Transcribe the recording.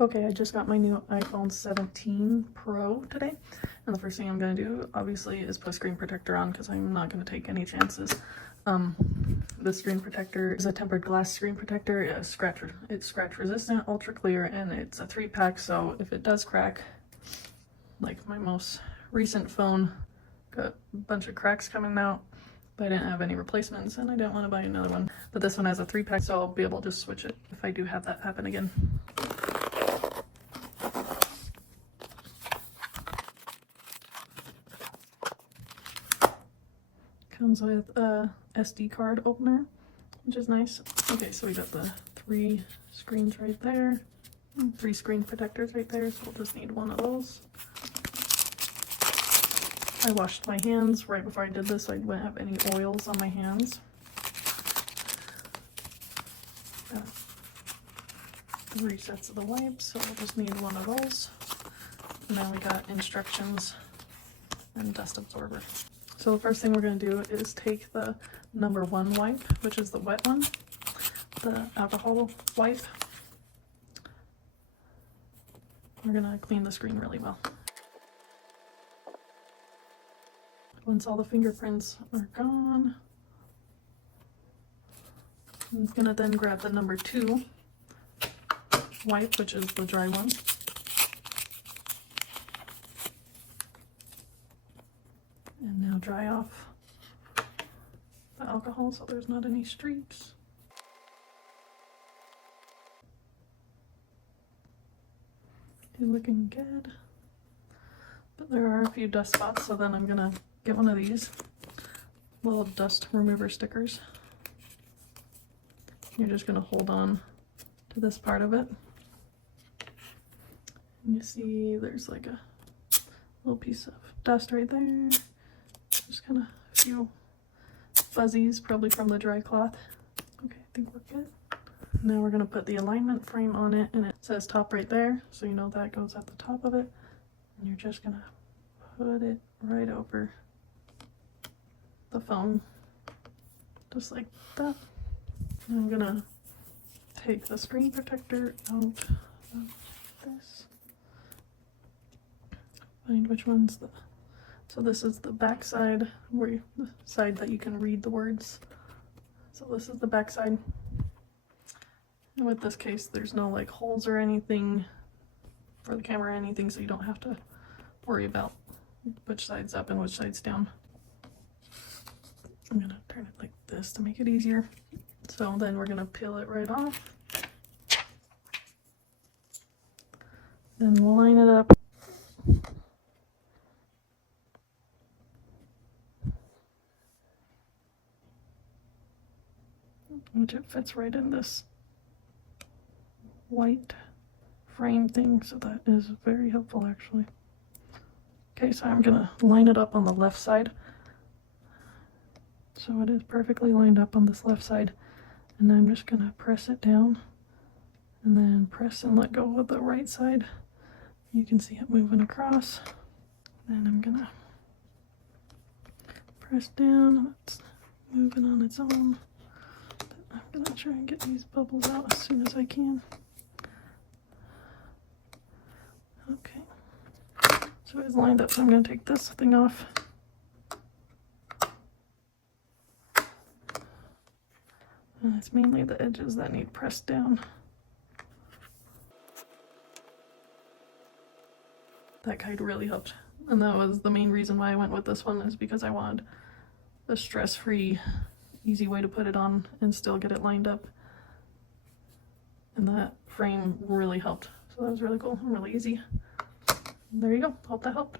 Okay, I just got my new iPhone 17 Pro today, and the first thing I'm going to do, obviously, is put a screen protector on because I'm not going to take any chances. The screen protector is a tempered glass screen protector. It's scratch resistant, ultra clear, and it's a 3-pack, so if it does crack, like my most recent phone, got a bunch of cracks coming out, but I didn't have any replacements, and I didn't want to buy another one. But this one has a 3-pack, so I'll be able to just switch it if I do have that happen again. Comes with a SD card opener, which is nice. Okay, so we got the 3 screens right there, 3 screen protectors right there, so we'll just need one of those. I washed my hands right before I did this, so I didn't have any oils on my hands. 3 sets of the wipes, so we'll just need one of those. And then we got instructions and dust absorber. So the first thing we're going to do is take the number 1 wipe, which is the wet one, the alcohol wipe. We're going to clean the screen really well. Once all the fingerprints are gone, I'm going to then grab the number 2 wipe, which is the dry one. And now dry off the alcohol so there's not any streaks. Okay, looking good. But there are a few dust spots, so then I'm gonna get one of these little dust remover stickers. You're just gonna hold on to this part of it. And you see there's like a little piece of dust right there. Just kind of a few fuzzies, probably from the dry cloth. Okay, I think we're good. Now we're going to put the alignment frame on it, and it says top right there, so you know that goes at the top of it. And you're just going to put it right over the phone, just like that. And I'm going to take the screen protector out of this. Find which one's the... So this is the back side, the side that you can read the words. So this is the back side. And with this case, there's no like holes or anything for the camera or anything, so you don't have to worry about which side's up and which side's down. I'm gonna turn it like this to make it easier. So then we're gonna peel it right off. Then line it up. Which it fits right in this white frame thing, so that is very helpful actually. Okay, so I'm gonna line it up on the left side. So it is perfectly lined up on this left side, and I'm just gonna press it down and then press and let go of the right side. You can see it moving across. Then I'm gonna press down, it's moving on its own. I'm gonna try and get these bubbles out as soon as I can. Okay, so it's lined up, so I'm gonna take this thing off. And it's mainly the edges that need pressed down. That guide really helped, and that was the main reason why I went with this one, is because I wanted a stress-free, easy way to put it on and still get it lined up. And that frame really helped. So that was really cool and really easy. There you go. Hope that helped.